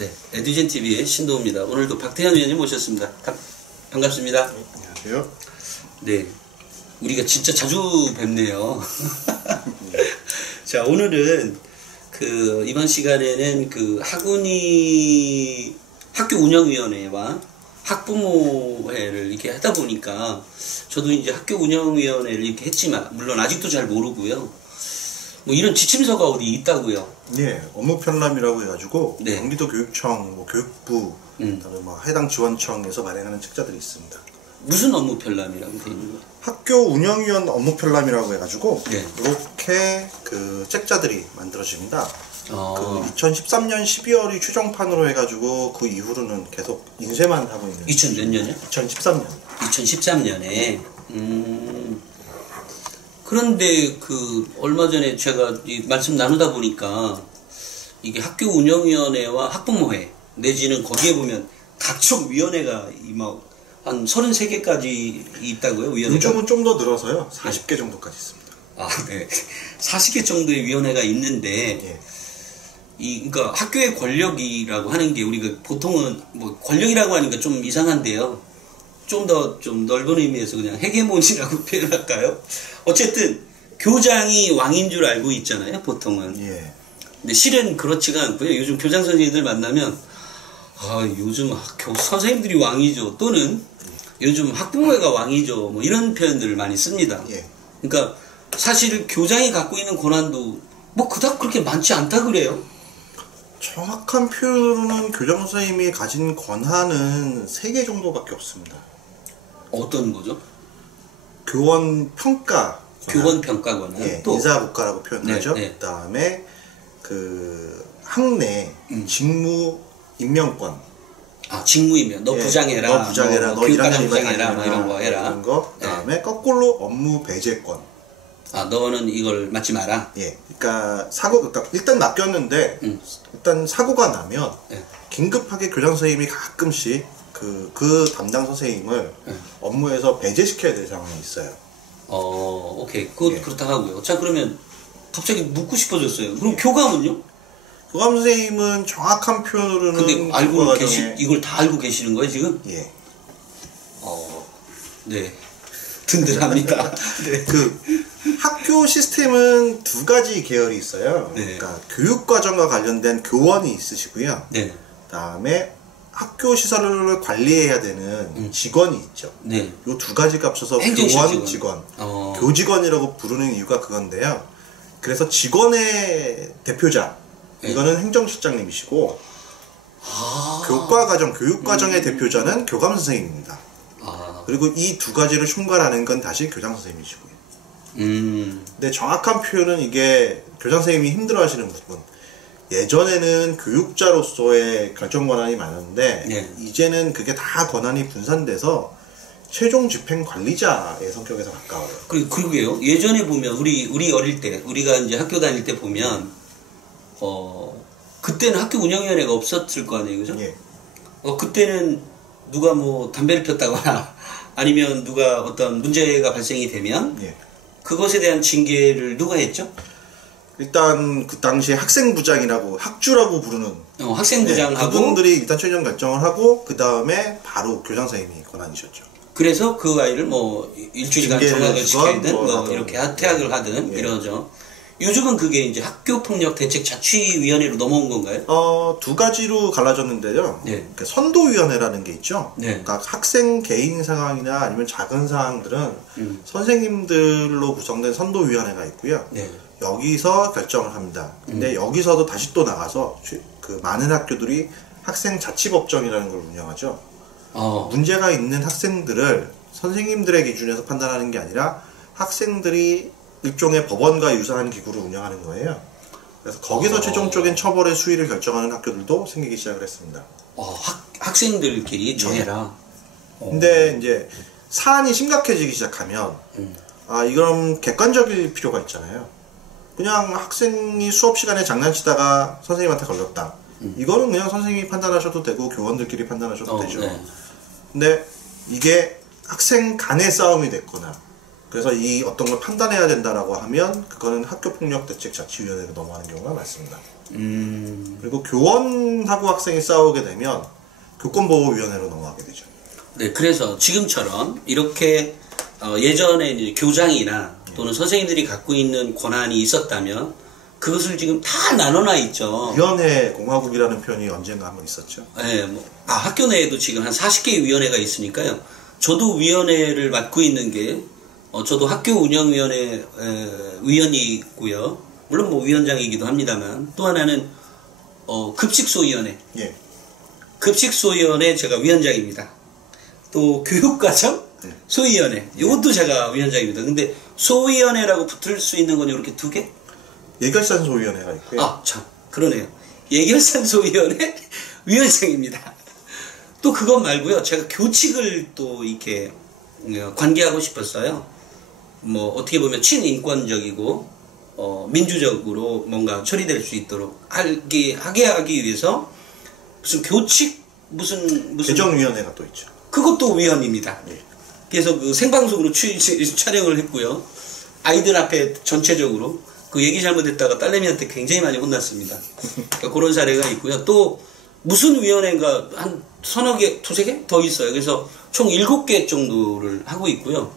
네, 에듀젠 TV의 신도우입니다. 오늘도 박태현 위원님 모셨습니다. 반갑습니다. 네, 안녕하세요. 네, 우리가 진짜 자주 뵙네요. 자, 오늘은 이번 시간에는 학교 운영위원회와 학부모회를 이렇게 하다 보니까 저도 이제 학교 운영위원회를 이렇게 했지만 물론 아직도 잘 모르고요. 뭐 이런 지침서가 어디 있다고요? 네, 업무 편람이라고 해가지고 네. 경기도 교육청, 교육부, 그다음에 해당 지원청에서 발행하는 책자들이 있습니다. 무슨 업무 편람이라고 되어 있는 거예요? 학교 운영위원 업무 편람이라고 해가지고 네. 이렇게 책자들이 만들어집니다. 2013년 12월이 최종판으로 해가지고 그 이후로는 계속 인쇄만 하고 있는. 2000 몇 년이요? 2013년. 2013년에. 그런데 얼마 전에 제가 말씀 나누다 보니까 이게 학교 운영위원회와 학부모회 내지는 거기에 보면 각종 위원회가 한 33개까지 있다고요? 위원회가? 요즘은 좀 더 늘어서요. 40개 정도까지 있습니다. 아, 네. 40개 정도의 위원회가 있는데 예. 그러니까 학교의 권력이라고 하는 게 우리가 보통은 권력이라고 하니까 좀 이상한데요. 좀 넓은 의미에서 그냥 헤게모니라고 표현할까요? 어쨌든 교장이 왕인 줄 알고 있잖아요, 보통은. 예. 근데 실은 그렇지가 않고요. 요즘 교장 선생님들 만나면 요즘 선생님들이 왕이죠. 또는 요즘 학부모회가 왕이죠. 뭐 이런 표현들을 많이 씁니다. 예. 그러니까 사실 교장이 갖고 있는 권한도 그닥 그렇게 많지 않다 그래요. 정확한 표현으로는 교장 선생님이 가진 권한은 3개 정도밖에 없습니다. 어떤 거죠? 교원 평가 권한. 교원 평가 권한. 예, 또 인사국가라고 표현하죠. 네, 네. 그다음에 학내 직무 임명권. 직무이면 너 예, 부장해라. 너 부장해라. 너 교육과정 1학년 부장해라. 뭐 이런 거 해라. 이런 거. 그다음에 거꾸로 업무 배제권. 너는 이걸 맡지 마라. 예, 그러니까 일단 맡겼는데 일단 사고가 나면 긴급하게 교장 선생님이 가끔씩 그 담당 선생님을 업무에서 배제시켜야 될 상황이 있어요. 오케이. 그렇다 하고요. 자, 그러면 갑자기 묻고 싶어졌어요. 그럼 교감은요? 교감 선생님은 정확한 표현으로는 근데 이걸 다 알고 계시는 거예요, 지금? 예. 네. 든든합니다. 네. 학교 시스템은 2가지 계열이 있어요. 네. 그러니까 교육과정과 관련된 교원이 있으시고요. 네. 그다음에 학교 시설을 관리해야 되는 직원이 있죠. 네. 요 2가지가 합쳐서 교원 직원, 교직원이라고 부르는 이유가 그건데요. 그래서 직원의 대표자, 이거는 행정실장님이시고, 교육과정의 대표자는 교감 선생님입니다. 그리고 이 2가지를 총괄하는 건 다시 교장 선생님이시고요. 근데 정확한 표현은 이게 교장 선생님이 힘들어하시는 부분. 예전에는 교육자로서의 결정 권한이 많았는데 이제는 그게 다 권한이 분산돼서 최종 집행 관리자의 성격에서 가까워요. 그러게요. 예전에 보면 우리 어릴 때 우리가 이제 학교 다닐 때 보면 그때는 학교 운영위원회가 없었을 거 아니에요, 그죠? 예. 그때는 누가 담배를 폈다거나 아니면 누가 어떤 문제가 발생이 되면 그것에 대한 징계를 누가 했죠? 일단 그 당시에 학생부장이라고 학주라고 부르는 학생부장하고 그분들이 일단 최종 결정을 하고 그 다음에 바로 교장 선생님이 권한이셨죠. 그래서 그 아이를 일주일간 정학을 시키든 이렇게 퇴학을 하든 이러죠. 요즘은 그게 이제 학교폭력대책자치위원회로 넘어온 건가요? 2가지로 갈라졌는데요. 그러니까 선도위원회라는 게 있죠. 그러니까 학생 개인 상황이나 아니면 작은 사항들은 선생님들로 구성된 선도위원회가 있고요. 여기서 결정을 합니다. 근데 여기서도 다시 또 나가서 많은 학교들이 학생자치법정이라는 걸 운영하죠. 문제가 있는 학생들을 선생님들의 기준에서 판단하는 게 아니라 학생들이 일종의 법원과 유사한 기구를 운영하는 거예요. 그래서 거기서 최종적인 처벌의 수위를 결정하는 학교들도 생기기 시작을 했습니다. 학생들끼리 정해라. 근데 이제 사안이 심각해지기 시작하면 이건 객관적일 필요가 있잖아요. 그냥 학생이 수업 시간에 장난치다가 선생님한테 걸렸다. 이거는 그냥 선생님이 판단하셔도 되고 교원들끼리 판단하셔도 되죠. 근데 이게 학생 간의 싸움이 됐거나 그래서 이 어떤 걸 판단해야 된다라고 하면 그거는 학교폭력대책자치위원회로 넘어가는 경우가 많습니다. 그리고 교원하고 학생이 싸우게 되면 교권보호위원회로 넘어가게 되죠. 네, 그래서 지금처럼 이렇게 예전에 이제 교장이나 또는 선생님들이 갖고 있는 권한이 있었다면 그것을 지금 다 나눠놔 있죠. 위원회 공화국이라는 표현이 언젠가 한번 있었죠. 네, 학교 내에도 지금 한 40개의 위원회가 있으니까요. 저도 위원회를 맡고 있는 게 저도 학교 운영위원회 위원이고요. 물론 뭐 위원장이기도 합니다만 또 하나는 급식소위원회. 예. 급식소위원회 제가 위원장입니다. 또 교육과정 소위원회 이것도 제가 위원장입니다. 근데 소위원회라고 붙을 수 있는 건 이렇게 두 개? 예결산 소위원회가 있고요. 아, 참 그러네요. 예결산 소위원회 위원장입니다. 또 그것 말고요. 제가 교칙을 또 이렇게 관계하고 싶었어요. 뭐 어떻게 보면 친인권적이고 민주적으로 뭔가 처리될 수 있도록 하게 하기 위해서 무슨 교칙 무슨 개정위원회가 또 있죠. 그것도 위원입니다. 예. 그래서 그 생방송으로 촬영을 했고요. 아이들 앞에 전체적으로 그 얘기 잘못했다가 딸내미한테 굉장히 많이 혼났습니다. 그러니까 그런 사례가 있고요. 또 무슨 위원회가 한 서너 개, 두세 개 더 있어요. 그래서 총 7개 정도를 하고 있고요.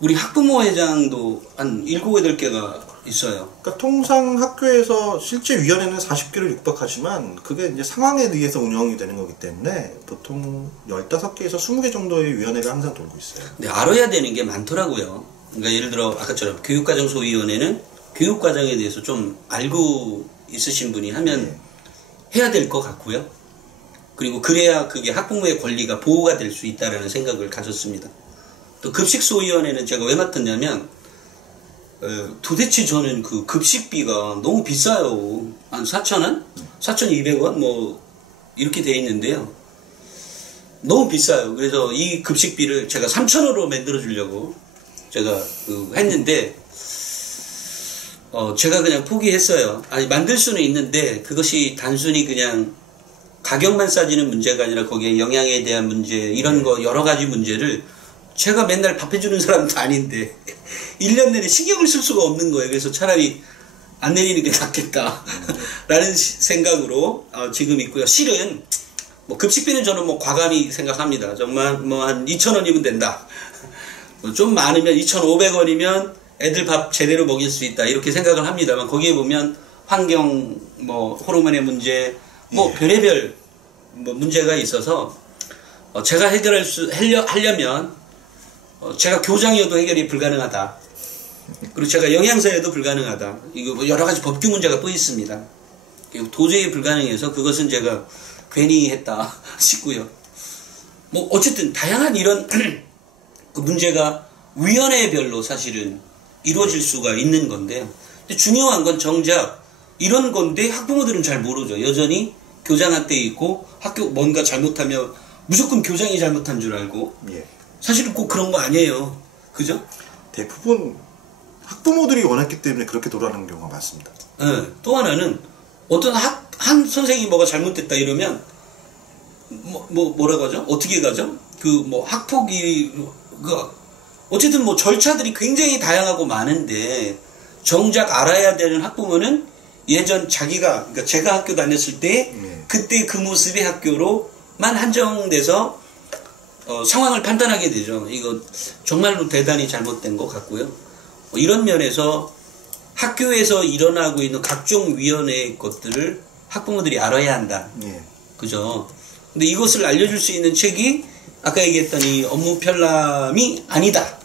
우리 학부모 회장도 한 7, 8개가 있어요. 그러니까 통상 학교에서 실제 위원회는 40개를 육박하지만 그게 이제 상황에 의해서 운영이 되는 거기 때문에 보통 15개에서 20개 정도의 위원회가 항상 돌고 있어요. 네, 알아야 되는 게 많더라고요. 그러니까 예를 들어 아까처럼 교육과정소위원회는 교육과정에 대해서 좀 알고 있으신 분이 하면 해야 될 것 같고요. 그리고 그래야 그게 학부모의 권리가 보호가 될 수 있다라는 생각을 가졌습니다. 또 급식소위원회는 제가 왜 맡았냐면 도대체 저는 그 급식비가 너무 비싸요. 한 4,000원? 4,200원? 뭐 이렇게 돼 있는데요. 너무 비싸요. 그래서 이 급식비를 제가 3,000원으로 만들어 주려고 제가 했는데 제가 그냥 포기했어요. 아니 만들 수는 있는데 그것이 단순히 그냥 가격만 싸지는 문제가 아니라 거기에 영양에 대한 문제 이런 거 여러 가지 문제를 제가 맨날 밥 해주는 사람도 아닌데 1년 내내 신경을 쓸 수가 없는 거예요. 그래서 차라리 안 내리는 게 낫겠다 라는 생각으로 지금 있고요. 실은 뭐 급식비는 저는 뭐 과감히 생각합니다. 정말 뭐 한 2,000원이면 된다. 좀 많으면 2,500원이면 애들 밥 제대로 먹일 수 있다 이렇게 생각을 합니다만 거기에 보면 환경 뭐 호르몬의 문제 뭐 별의별 뭐 문제가 있어서 제가 하려면 제가 교장이어도 해결이 불가능하다. 그리고 제가 영양사여도 불가능하다. 이거 뭐 여러 가지 법규 문제가 또 있습니다. 도저히 불가능해서 그것은 제가 괜히 했다 싶고요. 뭐 어쨌든 다양한 이런 그 문제가 위원회별로 사실은 이루어질 수가 있는 건데요. 근데 중요한 건 정작 이런 건데 학부모들은 잘 모르죠. 여전히 교장한테 있고 학교 뭔가 잘못하면 무조건 교장이 잘못한 줄 알고 사실은 꼭 그런 거 아니에요. 그죠? 대부분 학부모들이 원했기 때문에 그렇게 돌아가는 경우가 많습니다. 네. 또 하나는 어떤 한 선생님이 뭐가 잘못됐다 이러면 뭐라고 하죠? 어떻게 가죠? 그 뭐 학폭이 어쨌든 뭐 절차들이 굉장히 다양하고 많은데 정작 알아야 되는 학부모는 예전 그러니까 제가 학교 다녔을 때 그때 그 모습의 학교로만 한정돼서 상황을 판단하게 되죠. 이거 정말로 대단히 잘못된 것 같고요. 이런 면에서 학교에서 일어나고 있는 각종 위원회의 것들을 학부모들이 알아야 한다. 그죠? 근데 이것을 알려줄 수 있는 책이 아까 얘기했던 이 업무 편람이 아니다.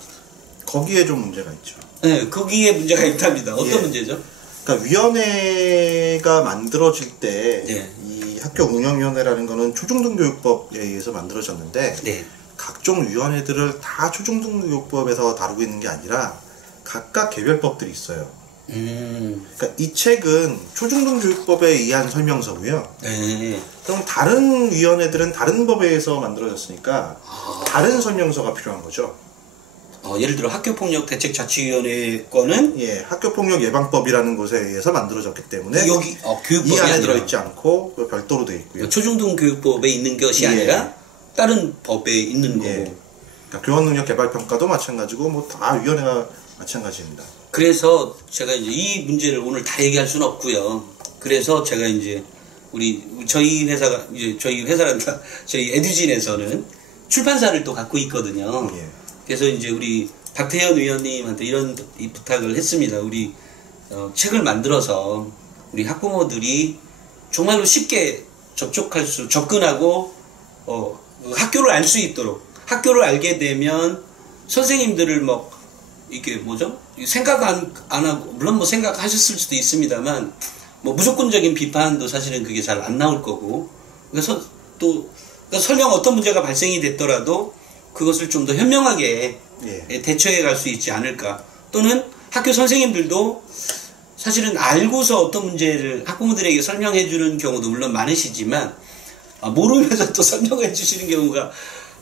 거기에 좀 문제가 있죠. 네, 거기에 문제가 있답니다. 어떤 문제죠? 그러니까 위원회가 만들어질 때 이 학교 운영위원회라는 거는 초중등교육법에 의해서 만들어졌는데 각종 위원회들을 다 초중등교육법에서 다루고 있는 게 아니라 각각 개별법들이 있어요. 그러니까 이 책은 초중등교육법에 의한 설명서고요. 그럼 다른 위원회들은 다른 법에 의해서 만들어졌으니까 다른 설명서가 필요한 거죠. 예를 들어 학교폭력대책자치위원회 거는 학교폭력 예방법이라는 곳에 의해서 만들어졌기 때문에 여기 교육법이 이 안에 들어있지 않고 별도로 되어 있고요. 초중등교육법에 있는 것이 아니라 다른 법에 있는 거고. 그러니까 교원능력개발평가도 마찬가지고 뭐 다 위원회가 마찬가지입니다. 그래서 제가 이제 이 문제를 오늘 다 얘기할 수는 없고요. 그래서 제가 이제 저희 회사란다 저희 에듀진에서는 출판사를 또 갖고 있거든요. 예. 그래서 이제 우리 박태현 의원님한테 이런 부탁을 했습니다. 우리 책을 만들어서 우리 학부모들이 정말로 쉽게 접근하고 학교를 알 수 있도록, 학교를 알게 되면 선생님들을 이게 뭐죠? 생각 안 하고, 물론 뭐 생각하셨을 수도 있습니다만, 뭐 무조건적인 비판도 사실은 그게 잘 안 나올 거고, 그래서 그러니까 설령 어떤 문제가 발생이 됐더라도 그것을 좀 더 현명하게 예. 대처해 갈 수 있지 않을까. 또는 학교 선생님들도 사실은 알고서 어떤 문제를 학부모들에게 설명해 주는 경우도 물론 많으시지만, 모르면서 또 설명해 주시는 경우가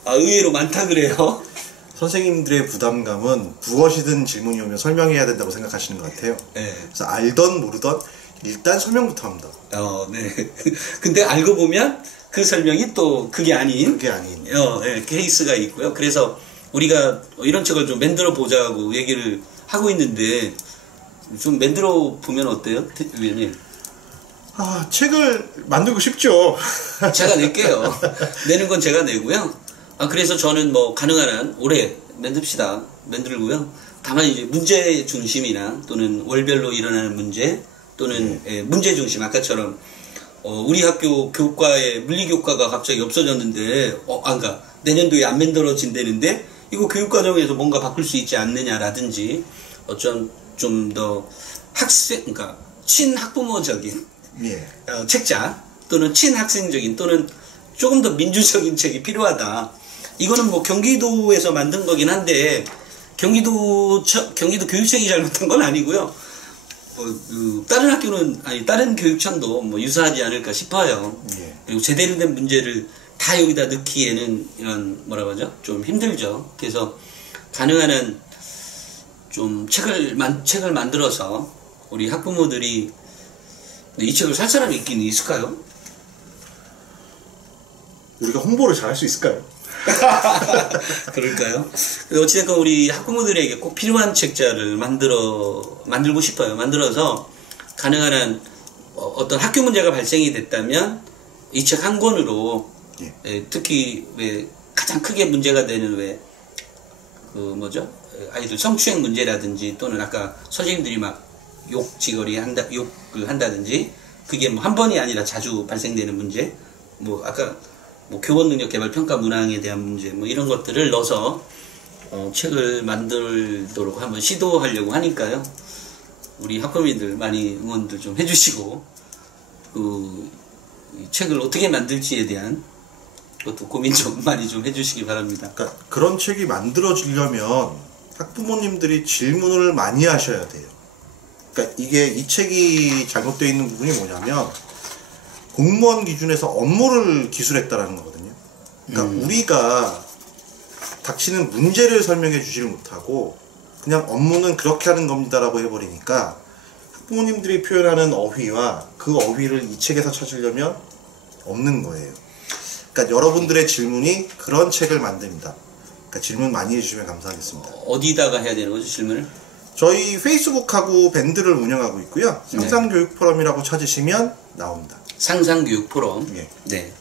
의외로 많다 그래요. 선생님들의 부담감은 무엇이든 질문이 오면 설명해야 된다고 생각하시는 것 같아요. 네. 그래서 알던 모르던 일단 설명부터 합니다. 네. 근데 알고 보면 그 설명이 또 그게 아닌 네, 케이스가 있고요. 그래서 우리가 이런 책을 좀 만들어 보자고 얘기를 하고 있는데, 좀 만들어 보면 어때요, 위원님? 책을 만들고 싶죠. 제가 낼게요. 내는 건 제가 내고요. 그래서 저는 뭐 가능한 한 올해 만들고요. 다만 이제 문제 중심이나 또는 월별로 일어나는 문제 또는 문제 중심, 아까처럼 우리 학교 교과에 물리교과가 갑자기 없어졌는데 그러니까 내년도에 안 만들어진다는데 이거 교육과정에서 뭔가 바꿀 수 있지 않느냐라든지 좀 더 그러니까 친학부모적인 책자 또는 친학생적인 또는 조금 더 민주적인 책이 필요하다. 이거는 뭐 경기도에서 만든 거긴 한데 경기도 교육청이 잘못한 건 아니고요. 다른 학교는 다른 교육청도 뭐 유사하지 않을까 싶어요. 그리고 제대로 된 문제를 다 여기다 넣기에는 이런 뭐라고 하죠? 좀 힘들죠. 그래서 가능한 한 좀 책을 만들어서 우리 학부모들이 이 책을 살 사람이 있긴 있을까요? 우리가 홍보를 잘할 수 있을까요? 그럴까요? 어찌됐건 우리 학부모들에게 꼭 필요한 책자를 만들고 싶어요. 만들어서 가능한 한 어떤 학교 문제가 발생이 됐다면 이 책 한 권으로 특히 가장 크게 문제가 되는 아이들 성추행 문제라든지 또는 아까 선생님들이 막 욕을 한다든지 그게 뭐 한 번이 아니라 자주 발생되는 문제, 아까 교원 능력 개발 평가 문항에 대한 문제, 이런 것들을 넣어서 책을 만들도록 한번 시도하려고 하니까요. 우리 학부모님들 많이 응원들 좀 해주시고, 이 책을 어떻게 만들지에 대한 그것도 고민 좀 많이 좀 해주시기 바랍니다. 그러니까 그런 책이 만들어지려면 학부모님들이 질문을 많이 하셔야 돼요. 그러니까 이 책이 잘못되어 있는 부분이 뭐냐면 공무원 기준에서 업무를 기술했다라는 거거든요. 그러니까 우리가 닥치는 문제를 설명해 주지를 못하고 그냥 업무는 그렇게 하는 겁니다라고 해버리니까 학부모님들이 표현하는 어휘와 그 어휘를 이 책에서 찾으려면 없는 거예요. 그러니까 여러분들의 질문이 그런 책을 만듭니다. 그러니까 질문 많이 해주시면 감사하겠습니다. 어디다가 해야 되는 거죠, 질문을? 저희 페이스북하고 밴드를 운영하고 있고요. 상상교육포럼이라고 찾으시면 나옵니다. 상상교육포럼. 네.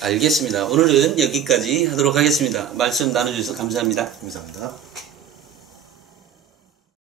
알겠습니다. 오늘은 여기까지 하도록 하겠습니다. 말씀 나눠주셔서 감사합니다. 감사합니다.